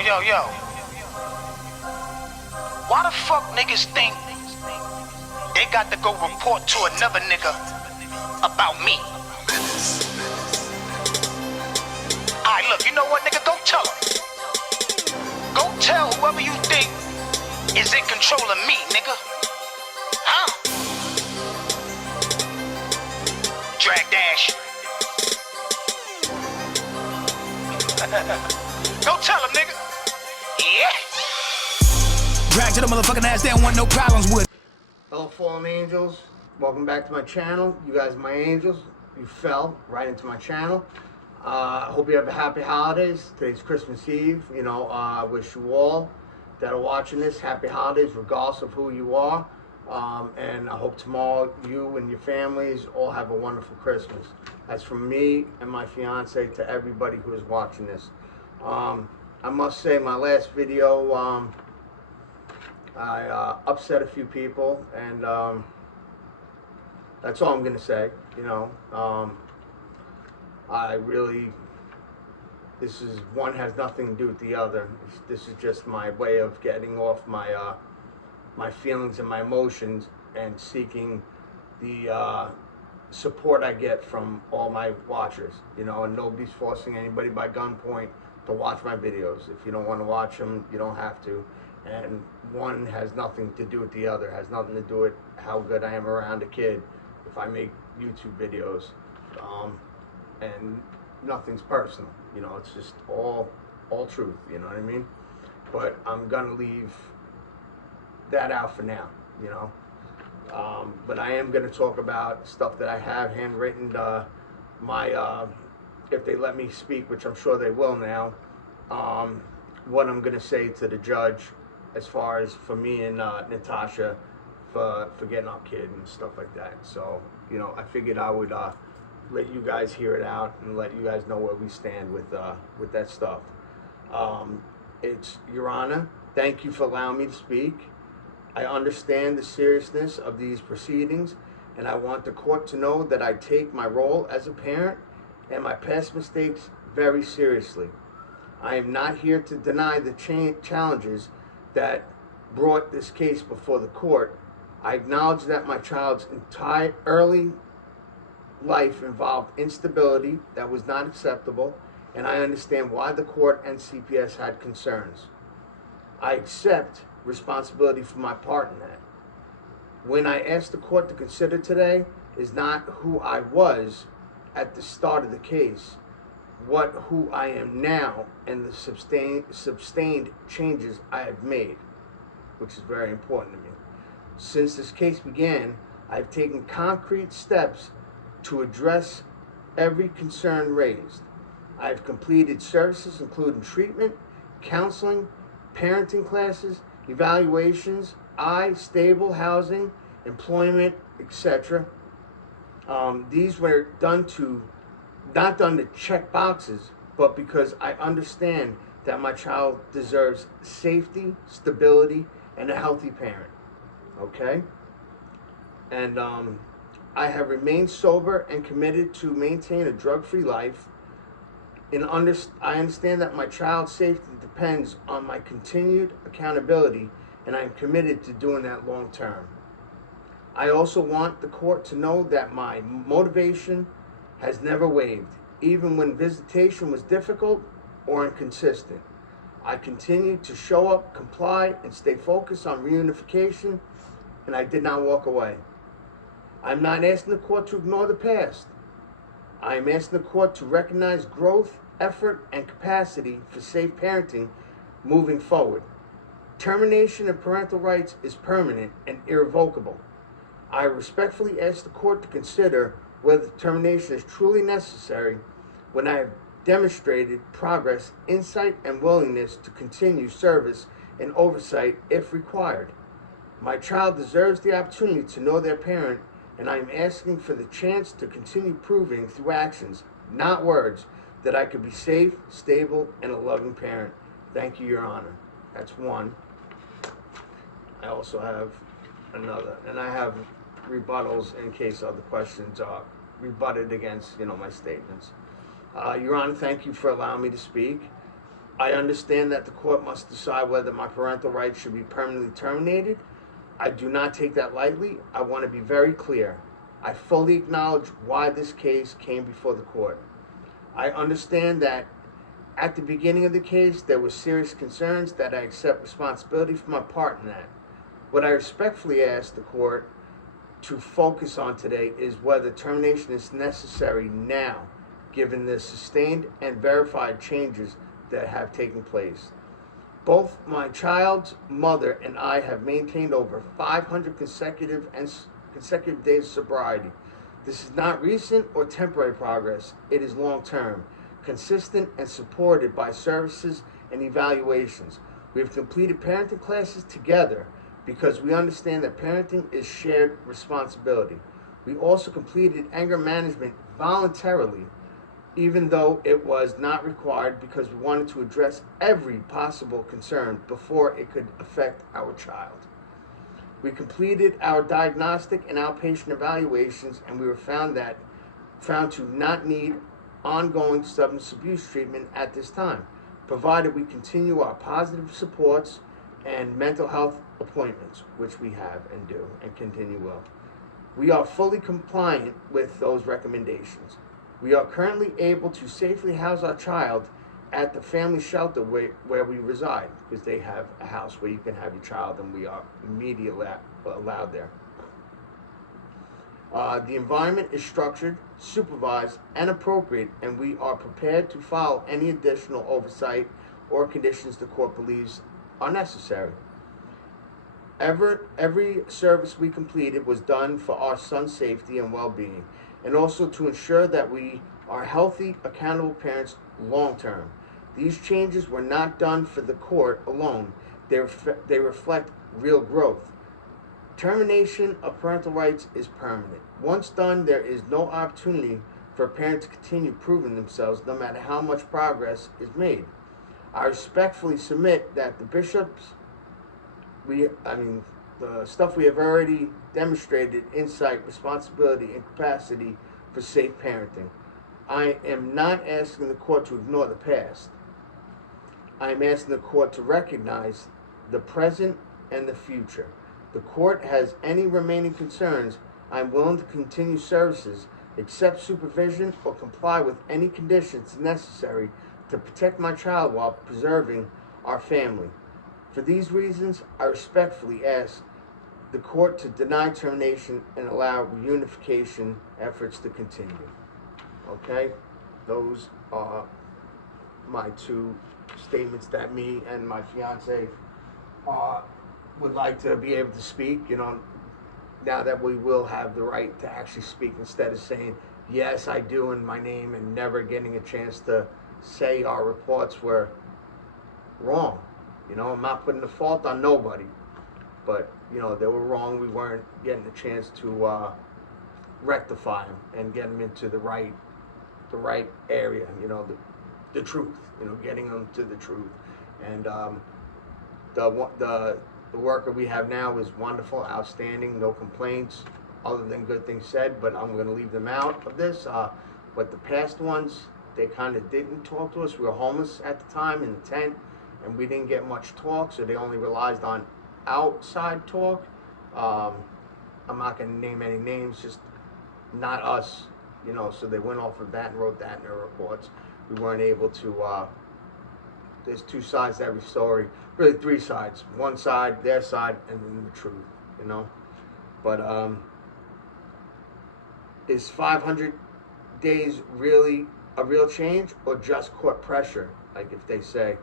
Yo. Why the fuck niggas think they got to go report to another nigga about me? Alright, look, you know what, nigga? Go tell him. Go tell whoever you think is in control of me, nigga. Huh? Drag dash. Go tell him, nigga. Yeah. Drag to the motherfucking ass, they don't want no problems with. Hello, fallen angels. Welcome back to my channel. You guys are my angels. You fell right into my channel. I hope you have a happy holidays. Today's Christmas Eve. You know, I wish you all that are watching this happy holidays, regardless of who you are. And I hope tomorrow you and your families all have a wonderful Christmas. That's from me and my fiance to everybody who is watching this. I must say, my last video, I upset a few people, and that's all I'm gonna say. You know, I really, this is, one has nothing to do with the other. This is just my way of getting off my my feelings and my emotions, and seeking the support I get from all my watchers. You know, and nobody's forcing anybody by gunpoint to watch my videos. If you don't want to watch them, you don't have to. And one has nothing to do with the other. It has nothing to do with how good I am around a kid if I make YouTube videos. And nothing's personal. You know, it's just all truth. You know what I mean? But I'm gonna leave that out for now. You know. But I am gonna talk about stuff that I have handwritten. If they let me speak, which I'm sure they will now, what I'm going to say to the judge as far as for me and Natasha for getting our kid and stuff like that. So, you know, I figured I would let you guys hear it out and let you guys know where we stand with that stuff. It's, Your Honor, thank you for allowing me to speak. I understand the seriousness of these proceedings, and I want the court to know that I take my role as a parent and my past mistakes very seriously. I am not here to deny the challenges that brought this case before the court. I acknowledge that my child's entire early life involved instability that was not acceptable, and I understand why the court and CPS had concerns. I accept responsibility for my part in that. When I asked the court to consider today is not who I was at the start of the case, who I am now, and the sustained changes I have made, which is very important to me. Since this case began, I've taken concrete steps to address every concern raised. I've completed services including treatment, counseling, parenting classes, evaluations, stable housing, employment, etc. These were not done to check boxes, but because I understand that my child deserves safety, stability, and a healthy parent. Okay? And I have remained sober and committed to maintain a drug-free life. I understand that my child's safety depends on my continued accountability, and I'm committed to doing that long term. I also want the court to know that my motivation has never wavered, even when visitation was difficult or inconsistent. I continued to show up, comply, and stay focused on reunification, and I did not walk away. I'm not asking the court to ignore the past. I am asking the court to recognize growth, effort, and capacity for safe parenting moving forward. Termination of parental rights is permanent and irrevocable. I respectfully ask the court to consider whether termination is truly necessary when I have demonstrated progress, insight, and willingness to continue service and oversight if required. My child deserves the opportunity to know their parent, and I am asking for the chance to continue proving through actions, not words, that I could be safe, stable, and a loving parent. Thank you, Your Honor. That's one. I also have another, and I have rebuttals in case other questions are rebutted against, you know, my statements. Your Honor, thank you for allowing me to speak. I understand that the court must decide whether my parental rights should be permanently terminated. I do not take that lightly. I want to be very clear. I fully acknowledge why this case came before the court. I understand that at the beginning of the case, there were serious concerns that I accept responsibility for my part in that. What I respectfully ask the court to focus on today is whether termination is necessary now, given the sustained and verified changes that have taken place. Both my child's mother and I have maintained over 500 consecutive days of sobriety. This is not recent or temporary progress. It is long-term, consistent, and supported by services and evaluations. We have completed parenting classes together because we understand that parenting is shared responsibility. We also completed anger management voluntarily, even though it was not required, because we wanted to address every possible concern before it could affect our child. We completed our diagnostic and outpatient evaluations, and we were found to not need ongoing substance abuse treatment at this time, provided we continue our positive supports and mental health appointments, which we have and do and continue will. We are fully compliant with those recommendations. We are currently able to safely house our child at the family shelter where we reside, because they have a house where you can have your child, and we are immediately allowed there. The environment is structured, supervised, and appropriate, and we are prepared to follow any additional oversight or conditions the court believes are necessary. Every service we completed was done for our son's safety and well-being, and also to ensure that we are healthy, accountable parents long-term. These changes were not done for the court alone. They reflect real growth. Termination of parental rights is permanent. Once done, there is no opportunity for a parent to continue proving themselves, no matter how much progress is made. I respectfully submit that the stuff we have already demonstrated insight, responsibility, and capacity for safe parenting. I am not asking the court to ignore the past. I am asking the court to recognize the present and the future. The court has any remaining concerns. I am willing to continue services, accept supervision, or comply with any conditions necessary to protect my child while preserving our family. For these reasons, I respectfully ask the court to deny termination and allow reunification efforts to continue. Okay? Those are my two statements that me and my fiance would like to be able to speak, now that we will have the right to actually speak, instead of saying, yes, I do in my name, and never getting a chance to say our reports were wrong. I'm not putting the fault on nobody, but, they were wrong. We weren't getting a chance to rectify them and get them into the right area, the truth, getting them to the truth. And the worker we have now is wonderful, outstanding, no complaints, other than good things said, but I'm going to leave them out of this. But the past ones, they kind of didn't talk to us. We were homeless at the time in the tent, and we didn't get much talk, so they only relied on outside talk. I'm not going to name any names, just not us, so they went off of that and wrote that in their reports. We weren't able to, there's two sides to every story, really three sides. One side, their side, and then the truth, But is 500 days really a real change, or just court pressure, like if they say?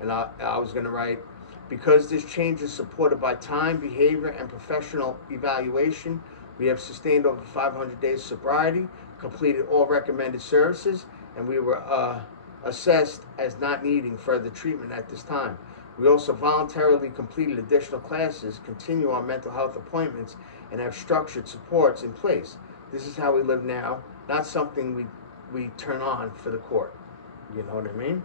And I was going to write, because this change is supported by time, behavior, and professional evaluation, we have sustained over 500 days sobriety, completed all recommended services, and we were assessed as not needing further treatment at this time. We also voluntarily completed additional classes, continue our mental health appointments, and have structured supports in place. This is how we live now, not something we turn on for the court. You know what I mean?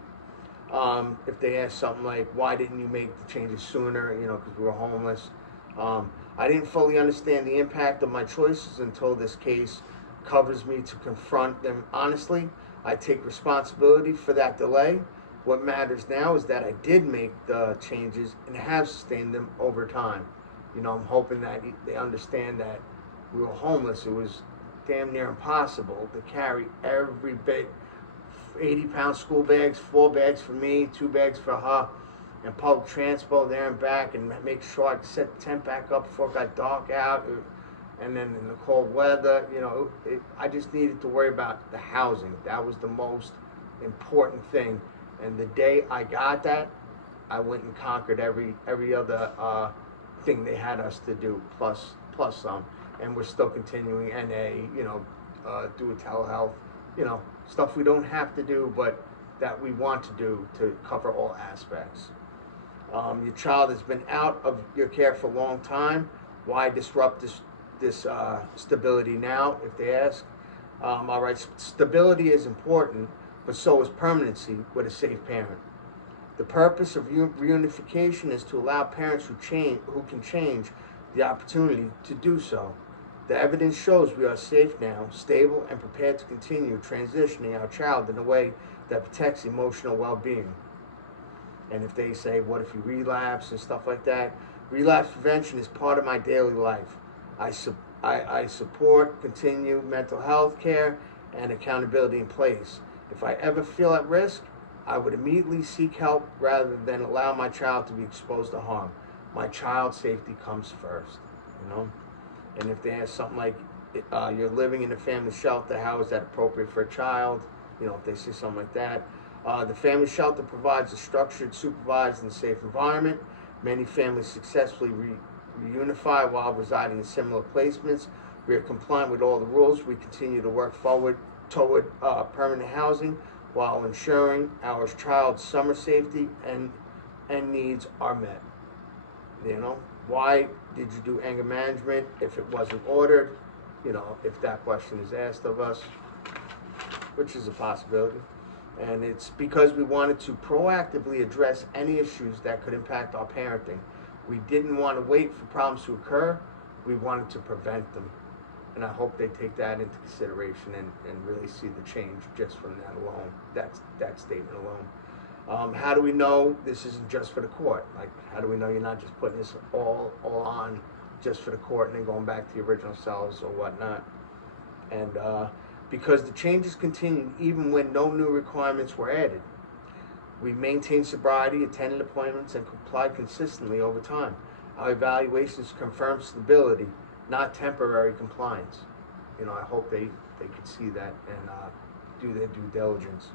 If they ask something like, why didn't you make the changes sooner, because we were homeless. I didn't fully understand the impact of my choices until this case covers me to confront them honestly. I take responsibility for that delay. What matters now is that I did make the changes and have sustained them over time. You know, I'm hoping that they understand that we were homeless. It was damn near impossible to carry every bit, 80-pound school bags, 4 bags for me, 2 bags for her, and public transport there and back, and make sure I could set the tent back up before it got dark out, and then in the cold weather. You know, I just needed to worry about the housing. That was the most important thing. And the day I got that, I went and conquered every other thing they had us to do, plus some. And we're still continuing NA, you know, do a telehealth, you know, stuff we don't have to do, but that we want to do to cover all aspects. Your child has been out of your care for a long time. Why disrupt this stability now, if they ask? All right, stability is important, but so is permanency with a safe parent. The purpose of reunification is to allow parents who can change the opportunity to do so. The evidence shows we are safe now, stable, and prepared to continue transitioning our child in a way that protects emotional well-being. And if they say, what if you relapse and stuff like that? Relapse prevention is part of my daily life. I support continued mental health care and accountability in place. If I ever feel at risk, I would immediately seek help rather than allow my child to be exposed to harm. My child's safety comes first, you know? And if they ask something like, you're living in a family shelter, how is that appropriate for a child? You know, if they say something like that. The family shelter provides a structured, supervised, and safe environment. Many families successfully reunify while residing in similar placements. We are compliant with all the rules. We continue to work forward toward permanent housing while ensuring our child's summer safety and needs are met. You know, why did you do anger management if it wasn't ordered? You know, if that question is asked of us, which is a possibility. And it's because we wanted to proactively address any issues that could impact our parenting. We didn't want to wait for problems to occur. We wanted to prevent them. And I hope they take that into consideration and really see the change just from that alone, that statement alone. How do we know this isn't just for the court? Like, how do we know you're not just putting this all on just for the court and then going back to the original cells or whatnot? And because the changes continued even when no new requirements were added. We maintained sobriety, attended appointments, and complied consistently over time. Our evaluations confirm stability, not temporary compliance. You know, I hope they could see that and do their due diligence.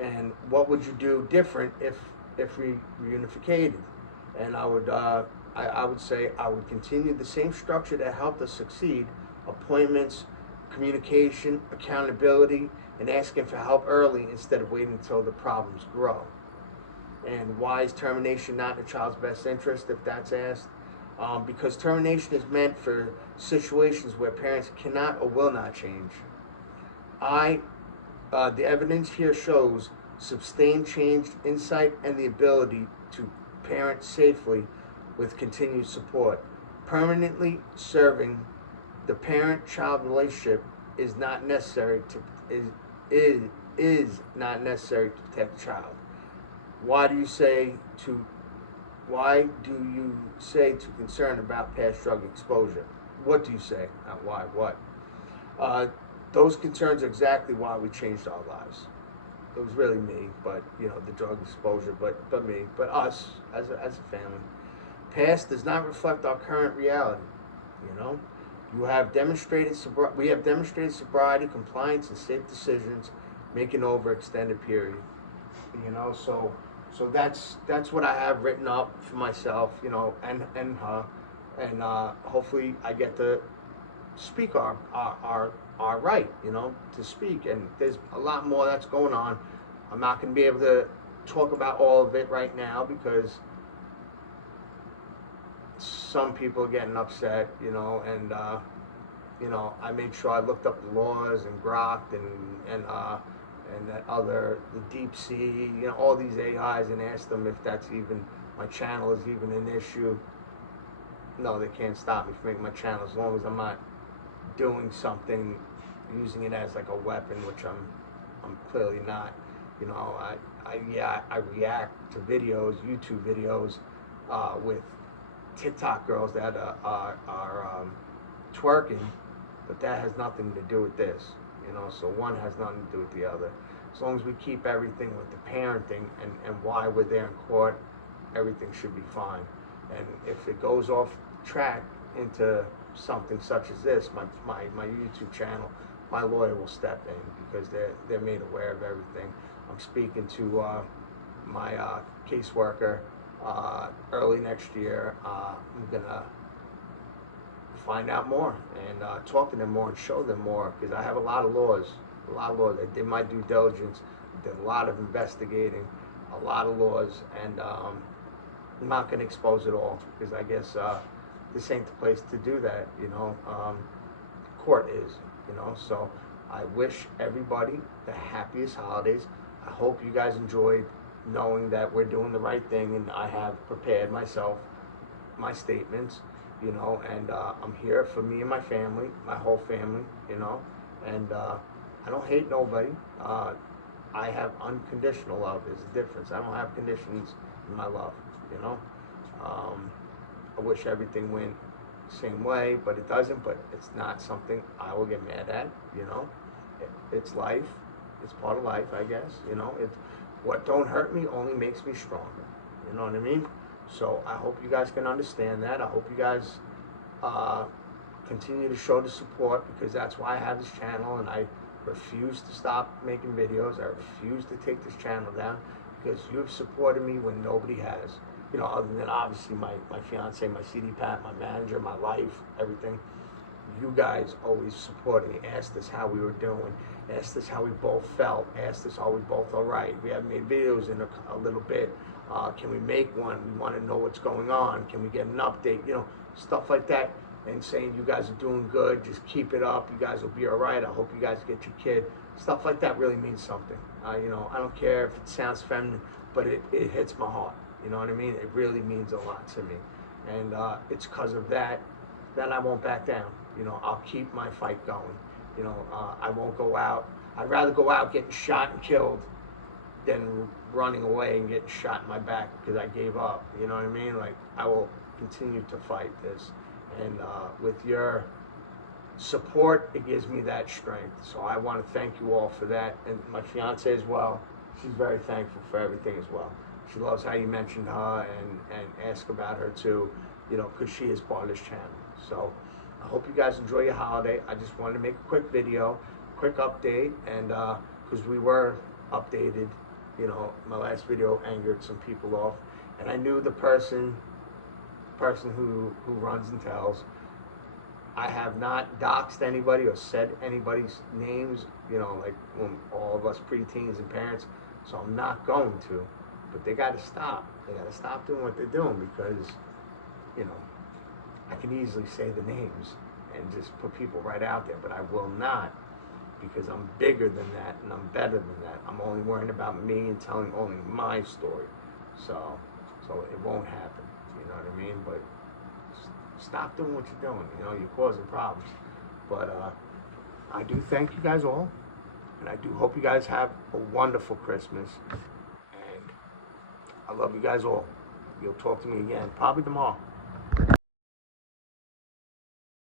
And what would you do different if we reunificated? And I would say I would continue the same structure that helped us succeed: appointments, communication, accountability, and asking for help early instead of waiting until the problems grow. And why is termination not in the child's best interest, if that's asked? Because termination is meant for situations where parents cannot or will not change. The evidence here shows sustained changed insight and the ability to parent safely with continued support. Permanently serving the parent-child relationship is not necessary is not necessary to protect the child. Why do you say to concern about past drug exposure? What do you say? Not why, what? Those concerns are exactly why we changed our lives. It was really me, but you know, the drug exposure, but me, but us as a family. Past does not reflect our current reality. You know, we have demonstrated sobriety, compliance, and safe decisions, making over extended period. You know, so that's what I have written up for myself. You know, and her, and hopefully I get to speak our right. You know, to speak. And there's a lot more that's going on. I'm not going to be able to talk about all of it right now because some people are getting upset, you know, and you know, I made sure I looked up the laws and Grok and that other, the Deep Sea, you know, all these AIs, and asked them if that's even, my channel is even an issue. No, they can't stop me from making my channel as long as I'm not doing something, using it as like a weapon, which I'm clearly not. You know, I react to videos, YouTube videos, with TikTok girls that are twerking, but that has nothing to do with this. You know, so one has nothing to do with the other. As long as we keep everything with the parenting and why we're there in court, everything should be fine. And if it goes off track into something such as this, my YouTube channel, my lawyer will step in because they're made aware of everything. I'm speaking to my caseworker early next year. I'm gonna find out more and talk to them more and show them more, because I have a lot of laws. I did my due diligence, did a lot of investigating, a lot of laws, and I'm not going to expose it all, because I guess this ain't the place to do that, you know. Court is, you know. So I wish everybody the happiest holidays. I hope you guys enjoyed knowing that we're doing the right thing, and I have prepared myself, my statements, you know, and I'm here for me and my family, my whole family, you know, and I don't hate nobody. I have unconditional love. There's a difference. I don't have conditions in my love, you know. I wish everything went the same way, but it doesn't. But it's not something I will get mad at, you know. It's life. It's part of life, I guess, you know. What don't hurt me only makes me stronger. You know what I mean? So I hope you guys can understand that. I hope you guys continue to show the support, because that's why I have this channel, and I refuse to stop making videos. I refuse to take this channel down, because you've supported me when nobody has. You know, other than obviously my fiance, my CD Pat, my manager, my life, everything. You guys always supported me, asked us how we were doing, asked us how we both felt, asked us are we both all right. We haven't made videos in a little bit. Can we make one? We want to know what's going on. Can we get an update? You know, stuff like that. And saying you guys are doing good, just keep it up. You guys will be all right. I hope you guys get your kid. Stuff like that really means something. You know, I don't care if it sounds feminine, but it hits my heart. You know what I mean? It really means a lot to me. And it's because of that I won't back down. You know, I'll keep my fight going. You know, I won't go out. I'd rather go out getting shot and killed than running away and getting shot in my back because I gave up. You know what I mean? Like, I will continue to fight this. And with your support, it gives me that strength. So I want to thank you all for that. And my fiance as well. She's very thankful for everything as well. She loves how you mentioned her and ask about her too, you know, because she is part of this channel. So I hope you guys enjoy your holiday. I just wanted to make a quick video, quick update, and because we were updated, you know, my last video angered some people off, and I knew the person who runs and tells. I have not doxed anybody or said anybody's names, you know, like all of us preteens and parents, so I'm not going to. But they got to stop. They got to stop doing what they're doing, because, you know, I can easily say the names and just put people right out there, but I will not, because I'm bigger than that and I'm better than that. I'm only worrying about me and telling only my story. So it won't happen. You know what I mean? But stop doing what you're doing. You know, you're causing problems. But I do thank you guys all, and I do hope you guys have a wonderful Christmas. And I love you guys all. You'll talk to me again probably tomorrow.